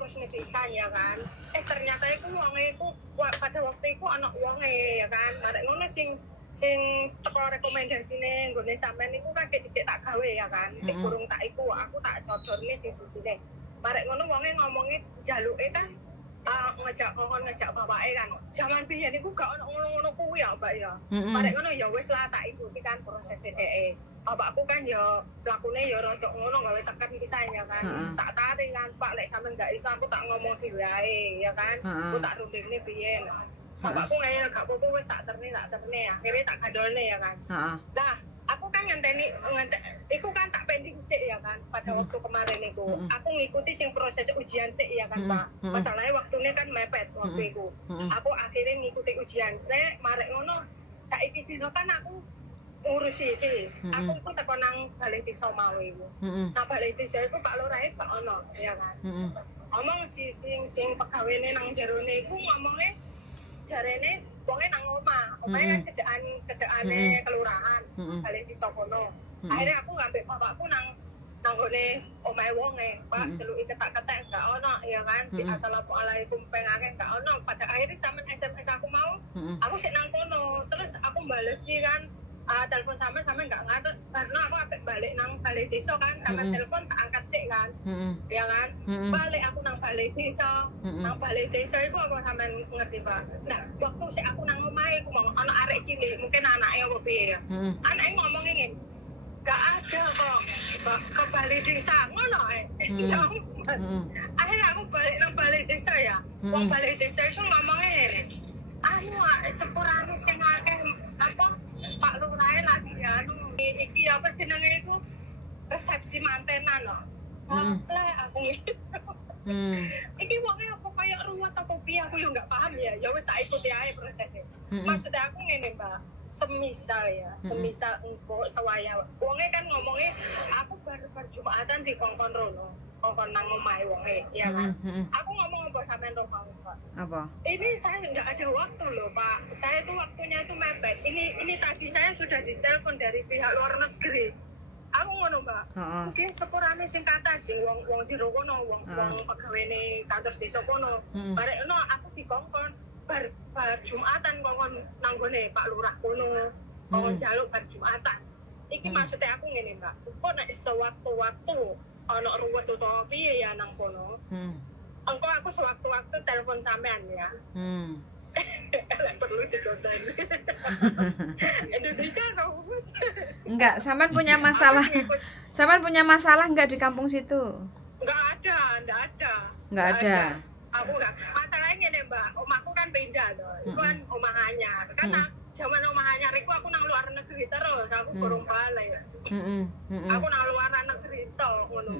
urus nih pisan ya kan. Ternyata iku wonge iku pada waktu iku ana wonge ya kan. Marek ngono sing teko rekomendasine nggone sampean iku kan sik tak gawe ya kan. Sik kurung tak iku aku tak codorne sing sisine. Marek ngono wonge ngomongi jaluke kan ngajak bapake kan. Jaman biyen iku gak ono ngono-ngono kuwi ya, Mbak ya. Marek ngono ya wis lah tak ikuti kan proses dhek. Bapakku kan ya lakune ya rada ngono gawe tekan pisan ya kan. Tak tarik kan, Pak lek sampean gak iso aku tak ngomong dhewe ae ya kan. Aku tak rundingne biyen. Bapakku ngene gak apa-apa wis tak terne akhirnya tak gandolne ya kan. Nah, aku kan ngenteni iku kan tak pending sik ya kan pada waktu kemarin iku. Aku ngikuti sing proses ujian sik ya kan, Pak. Masalahnya waktunya kan mepet waktu iku. Aku akhirnya ngikuti ujian sik, marek ngono saiki dino kan aku ngurusi iki. Aku iku teko nang balai desa mau iku. Nah, balai desa iku Pak Lurahe gak ono ya kan. Ngomong sing pegawene nang jerone iku ngomongnya jarene wonge nang omah kan cedekane kelurahan balik di Sokono. Akhirnya aku ngambil bapakku nang nggone omahe wonge, Pak celuki ketak-ketak gak ono ya kan. Di assalamualaikum pengake gak ono. Pada akhirnya sampean SMS aku mau, aku sik nang kono. Terus aku balesi kan telepon sampean gak ngatut. Karena aku ambek balik nang balai desa kan, sampean telepon tak angkat sik kan. Ya kan? Balik aku nang balai desa. Nang balai desa iku aku sampean ngerti, Pak. Nah, waktu sik aku nang omahe aku mau ana arek cilik, mungkin anake apa piye ya. Anake ngomong ngene. Gak ada kok ke balai desa ngono ae. Akhirnya aku balik nang balai desa ya. Wong balai desa itu ngomongnya ngene. Sepurane sing akeh apa Pak Lurahe lagi iki apa jenenge iku resepsi mantenan lho. Aku gitu. Iki wonge apa kaya ruwet apa piye aku yo enggak paham ya. Ya wis tak ikuti ae prosesnya. Maksudnya aku ngene, Mbak. Semisal engko sewaya wonge kan ngomongnya aku baru Jumatan di kongkon rono. Kongkon nang omahe wonge, ya kan. Aku ngomong apa sampean ro mau, Pak? Apa? Ini saya enggak ada waktu loh, Pak. Saya tuh waktunya itu mepet. Ini tadi saya sudah ditelepon dari pihak luar negeri. Aku ngono, Mbak. Mungkin sepurane sing kata sing wong jero kono, wong pegawene kantor desa kono. Barek ono aku dikongkon bar Jumatan kongkon nang gone Pak Lurah kono. Kongkon jaluk bar Jumatan. Iki maksudnya aku ngene, Mbak. Kok nek sewaktu-waktu ono ruwet utawa piye ya nang kono. Engko aku sewaktu-waktu telepon sampean ya. Lek perlu dikonten. Indonesia ruwet. Enggak, sampean punya masalah. Sampean punya masalah enggak di kampung situ? Enggak ada. Aku enggak. Masalahnya nih, Mbak, omahku kan pindah loh. Itu kan omah anyar. Karena zaman omah anyar iku aku nang luar negeri terus, aku kurang balik. Aku nang luar negeri tok ngono.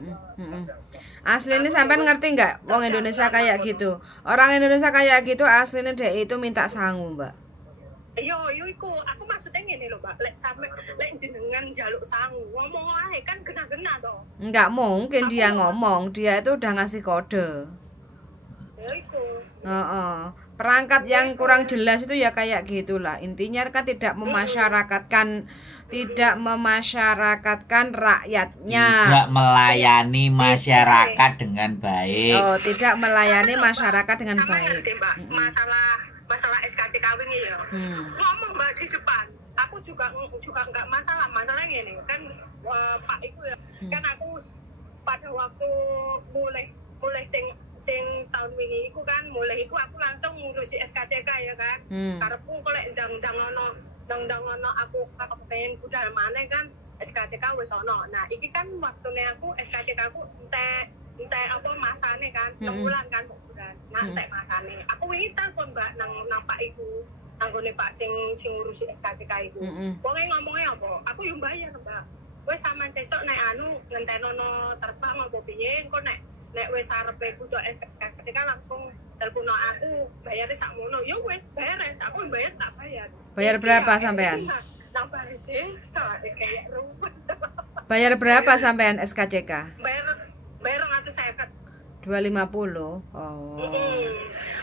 Aslinya sampean ngerti enggak wong Indonesia kayak gitu? Orang Indonesia kayak gitu aslinya dia itu minta sangu, Mbak. Yo iku aku maksudnya ngene lho, Mbak. Lek jenengan njaluk sangu, ngomong ae kan kena-kena to. Enggak mungkin dia ngomong, dia itu udah ngasih kode. Ya iku. Perangkat yang kurang jelas itu ya kayak gitulah. Intinya kan tidak memasyarakatkan rakyatnya. Tidak melayani masyarakat dengan baik. Tidak melayani masyarakat dengan baik. Ngerti, Mbak, masalah SKCK wingi ya. Ngomong, Mbak, di depan. Aku juga enggak masalah. Masalahnya ini kan Pak iku ya. Kan aku pada waktu mulai sing tahun wingi iku kan mulai iku aku langsung ngurusi SKCK ya kan. Karepku kok lek ndang aku kepengen budal maneh kan SKCK wis ono. Nah, iki kan waktune aku SKCK aku entek apa masane kan 6 bulan kan bulan. Nah, entek masane. Aku wingi telepon, Mbak, nang Pak iku. Nanggone Pak sing ngurusi SKCK iku. Wonge ngomongnya apa? Aku yo bayar, Mbak. Wis sampean sesuk nek ngentenono terbang apa piye engko nek wis arepe butuh SKCK langsung telepon aku bayare sakmono. Yo wis bayar, aku bayar tak bayar. Bayar berapa sampean? Nang balai desa kayak ruwet. Bayar berapa sampean SKCK? Bayar 250. 250.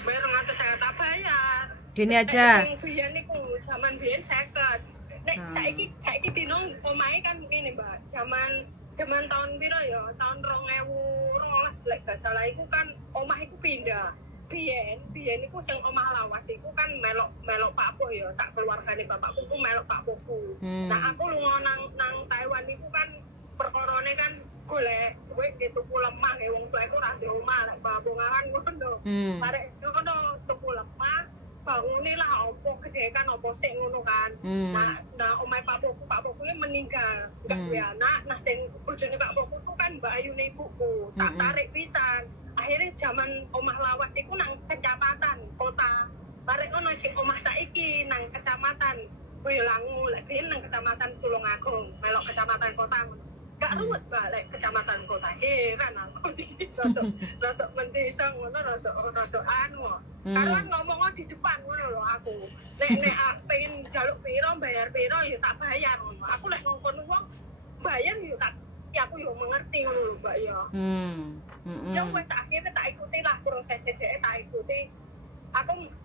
Bayar 250 tak bayar. Gini aja. Sing biyen niku zaman biyen 50. Nek saiki dino omahe kan ngene, Mbak. Zaman Jaman tahun piro ya? Tahun 2012 lek gak salah iku kan omah iku pindah. Biyen iku sing omah lawas iku kan melok Pak Boh ya, sak keluargane bapakku ku melok Pak Bohku. Nah, aku lunga nang Taiwan iku kan perkorone kan golek duit tuku lemah ya wong tuwa iku ra ndek omah lek babongan ngono. Arek ngono tuku lemah bangune lah opo gede kan opo sik ngono kan. Nah omahe Pak Bohku meninggal, enggak duwe anak. Nah sing bojone Pak Bohku ku kan Mbak Ayune ibuku. Tak tarik pisan. Akhirnya zaman omah lawas iku nang kecamatan kota. Bareng ono sing omah saiki nang kecamatan Boyolangu, lek nang kecamatan Tulungagung, melok kecamatan kota. Gak ruwet balik kecamatan kota. Heran aku rodok mendesa ngono rodok anu. Karena ngomong di depan ngono lho aku. Nek pengen njaluk piro bayar piro ya tak bayar ngono. Aku lek ngongkon wong bayar ya tak ya aku yo mengerti ngono lho Mbak ya. Ya wes akhirnya tak ikuti lah prosesnya dhek tak ikuti.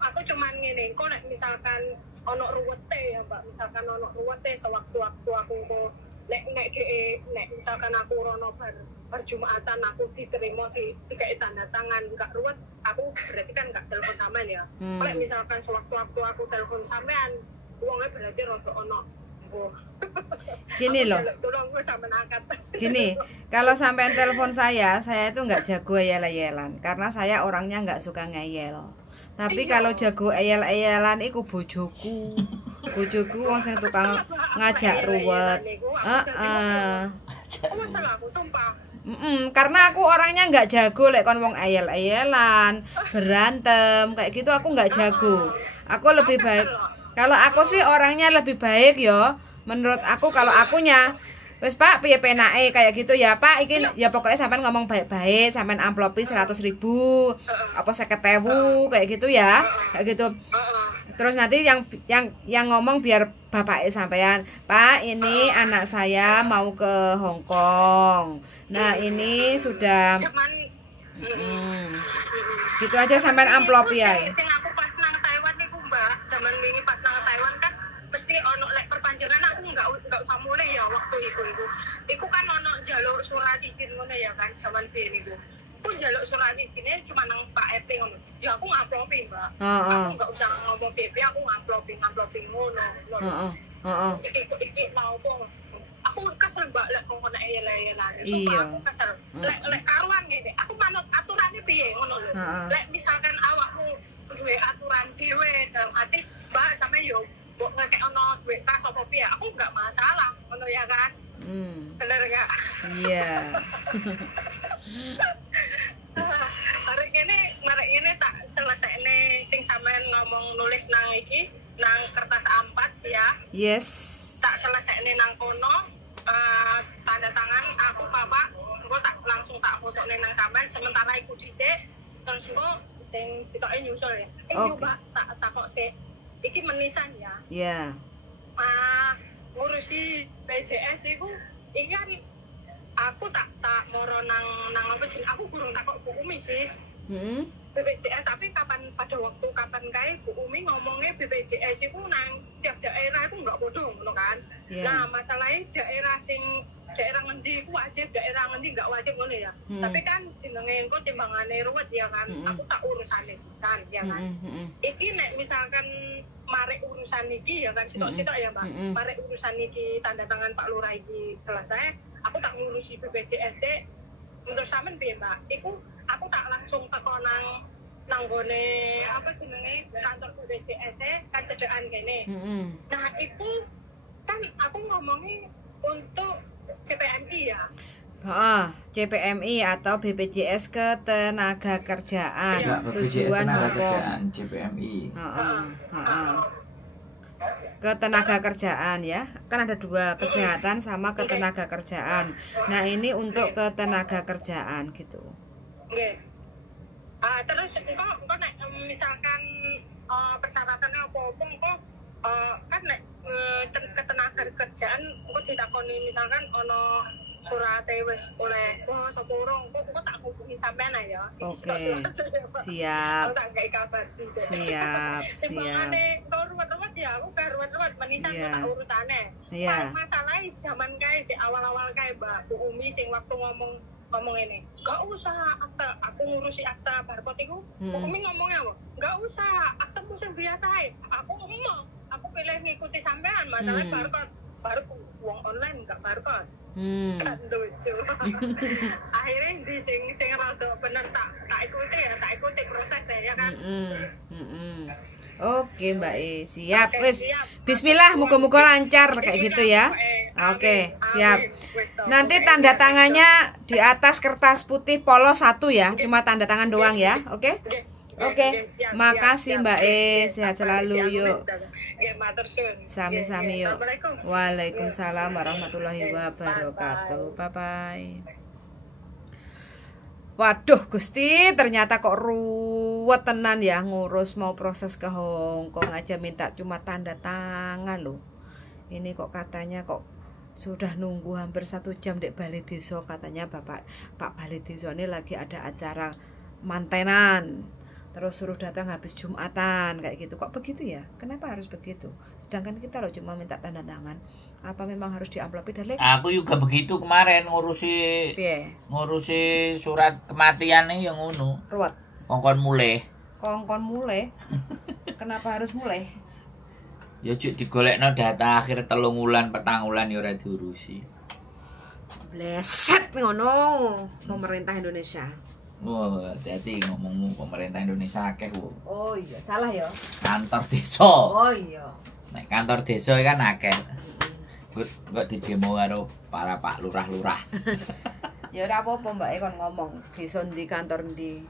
Aku cuman ngene engko nek misalkan ono ruwete ya Mbak, misalkan ono ruwete sewaktu-waktu aku kok nek misalkan aku rono bar Jumatan aku diterima dikai tanda tangan enggak ruwet aku berarti kan enggak telepon sampean ya. Kalau misalkan sewaktu-waktu aku telepon sampean uangnya berarti rada ono gini loh. Gini, kalau sampean telepon saya itu nggak jago ayel-ayelan karena saya orangnya nggak suka ngeyel. Tapi kalau jago ayel-ayelan iku bojoku wong sing tukang ngajak ruwet. Karena aku orangnya nggak jago lek kon wong ayel-ayelan, berantem kayak gitu aku nggak jago. Aku lebih baik. Kalau aku sih orangnya lebih baik yo. Menurut aku kalau akunya wes Pak piye penake kayak gitu ya Pak iki ya pokoknya sampean ngomong baik-baik, sampean amplopi 100.000 apa 50.000 kayak gitu ya. Kayak gitu. Terus nanti yang ngomong biar bapaknya sampean, Pak ini anak saya mau ke Hong Kong. Nah, ini sudah gitu aja sampean amplopi ya. Sing aku pas nang Taiwan niku Mbak, zaman wingi pas nang Taiwan kan mesti ono lek perpanjangan aku enggak usah mulai ya waktu itu. Iku kan ono jalur surat izin ngono ya kan zaman biyen niku. Aku njaluk surat izinnya cuma nang Pak RT ngono. Ya aku nguploadin, Mbak. Aku enggak usah ngomong PP, aku nguploadin ngono. Iki mau apa? Aku kesel Mbak lek kok ana ayel-ayelan. Sumpah aku kesel. Lek karuan ngene, aku manut aturane piye ngono lho. Lek misalkan awakmu duwe aturan dhewe dalam arti Mbak sampe yo mbok ngekek ono duit kas apa piye, aku enggak masalah ngono ya kan. Bener enggak? Iya. Marek ini tak selesai sing sampean ngomong nulis nang iki nang kertas A4 ya. Yes. Tak selesai nang kono tanda tangan aku Bapak, engko tak langsung tak fotone nang sampean sementara iku dhisik terus engko sing sitoke nyusul ya. Coba tak kok sik. Iki menisan ya. Iya. Ngurusi BPJS iku iki kan aku tak moro nang apa jeneng aku gurung tak kok Bu Umi sih. BPJS tapi kapan kae Bu Umi ngomongnya BPJS itu nang tiap daerah itu enggak bodoh ngono kan. Nah, masalahnya daerah ngendi iku wajib, daerah ngendi enggak wajib ngono ya. Tapi kan jenenge engko timbangane ruwet ya kan. Aku tak urusane pisan ya kan. Iki nek misalkan marek urusan iki ya kan sitok-sitok ya Mbak. Marek urusan iki tanda tangan Pak Lurah iki selesai, aku tak ngurusi BPJS menurut sampean piye Mbak? Iku aku tak langsung teko nang gone apa jenenge kantor BPJS kan cedhekan kene. Nah, itu kan aku ngomongnya untuk CPMI ya. CPMI atau BPJS Ketenagakerjaan. Ya, BPJS Ketenagakerjaan, CPMI. Ketenagakerjaan ya. Kan ada dua, kesehatan sama ketenagakerjaan. Nah, ini untuk ketenagakerjaan gitu. Nggih. Terus engko nek misalkan persyaratannya apa-apa engko kan nek ketenagakerjaan engko ditakoni misalkan ono surat wis oleh sapa urung engko tak hubungi sampean ya. Oke. Siap. Tak gawe kabar Siap. Timbangane engko ruwet-ruwet ya aku karuan-karuan menisan Iya. tak urusane. Iya. Masalahnya zaman kae sih awal-awal kae Mbak Bu Umi sing waktu ngomong ini. Gak usah akta, aku ngurusi akta barcode iku. Bu Umi ngomongnya apa? Gak usah, aktamu sing biasa ae. Aku ngomong, aku pilih ngikuti sampean masalah barcode. Baru uang online gak barcode. Kan lucu. Akhirnya di sing rada bener tak ikuti prosesnya ya kan. Oke Mbak E, siap. Oke, Wis. siap. Bismillah, muga-muga lancar kayak Bismillah, gitu ya. Mbak E. Oke, Amin, siap. amin. Wis, toh. Nanti Oke, tanda wis, tangannya di atas kertas putih polos 1 ya, cuma tanda tangan doang ya. Oke? Oke. siap, Makasih siap, Mbak siap. E, Oke, sehat siap, selalu siap. yuk. Nggih, matur suwun. Sami-sami Nggih, yuk. Assalamualaikum. Waalaikumsalam warahmatullahi Oke, wabarakatuh. Bye-bye. Waduh Gusti, ternyata kok ruwet tenan ya ngurus mau proses ke Hong Kong aja minta cuma tanda tangan loh. Ini kok katanya kok sudah nunggu hampir 1 jam dek Balai Desa, katanya Pak Balai Desa ini lagi ada acara mantenan. Terus suruh datang habis Jumatan kayak gitu. Kok begitu ya? Kenapa harus begitu? Sedangkan kita loh cuma minta tanda tangan. Apa memang harus diamplopi dan Aku juga begitu kemarin ngurusi surat kematian nih yang ngono. ruwet. Kongkon mulai. Kongkon mulai. Kenapa harus mulai? Ya cuk digolekno data akhir 3 wulan 4 wulan ya ora diurusi. Bleset ngono pemerintah Indonesia. Wah, hati-hati ngomongmu pemerintah Indonesia akeh wo. Oh iya, salah ya. Kantor desa. Oh iya. Nek kantor desa kan akeh. Kok di demo karo para Pak Lurah-lurah. Ya ora apa-apa Mbak E kon ngomong desa di kantor ndi.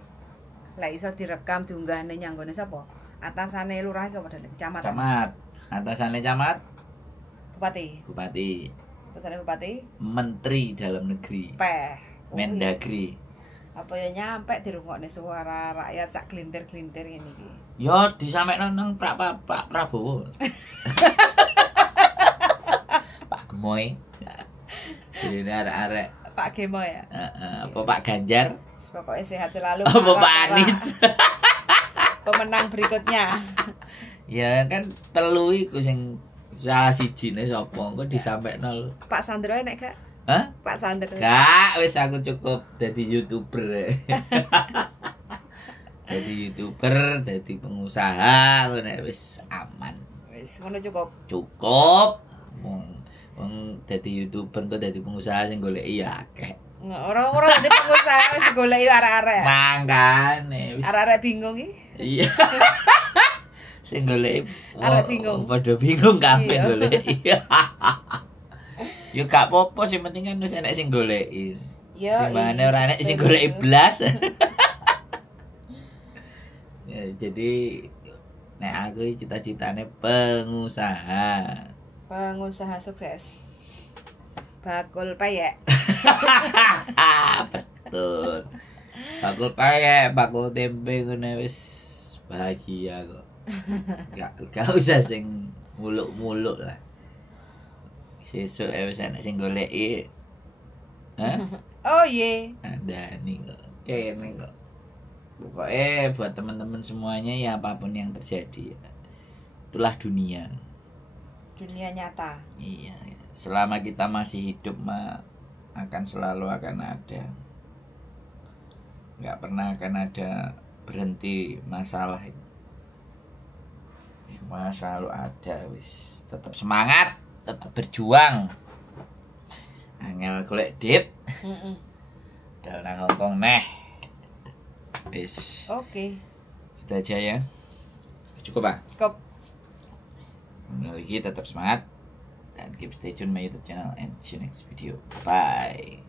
Lah iso direkam diunggahne nyanggone sapa? Atasane lurah iki apa dalem? Camat. Camat. Atasane camat Bupati. bupati. Atasane bupati. Menteri Dalam Negeri. Peh. Oh, iya. Mendagri. Apa ya nyampe dirungokne suara rakyat sak glintir-glintir ngene iki. Ya disampaikan nang Pak Prabowo. Pak Gemoy. Jadi arek-arek. Pak Gemo ya. Apa Pak Ganjar? Pokoknya sehat selalu. Apa Pak para Anies? pemenang berikutnya. Ya kan telu iku sing salah sijine sapa engko disampaikan. Pak Sandro enek gak? Hah? Pak Sandro. Gak, wis aku cukup jadi YouTuber. Jadi YouTuber, jadi pengusaha, nek wis aman. Wis ngono cukup. Cukup. Wong dadi YouTuber kok dadi pengusaha sing goleki ya akeh. Ora dadi pengusaha wis goleki arek-arek. Mangkane wis. Arek-arek bingung iki. Iya. Sing goleki Arek bingung. Padha bingung kabeh Iya. goleki. Ya gak apa-apa sing penting kan wis enek sing goleki. Yo. Dimana ora enek sing goleki blas. Ya, jadi nek aku cita-citane pengusaha. Pengusaha sukses. Bakul payek. Betul. Bakul payek, bakul tempe ngene wis bahagia kok. Gak usah sing muluk-muluk lah. Sesuk wis enek sing goleki. Hah? Oh iya. Ada nih kok. Kene kok. Pokoknya buat teman-teman semuanya ya apapun yang terjadi itulah dunia. Dunia nyata. Iya, selama kita masih hidup akan selalu akan ada. Nggak pernah akan ada berhenti masalah itu. Semua selalu ada, wis. Tetap semangat, tetap berjuang. Angel golek dit. Dal nang Hongkong neh. Wis. Oke. Itu aja ya. Cukup, Pak. Cukup. Lagi tetap semangat dan keep stay tune my YouTube channel and see you next video. Bye.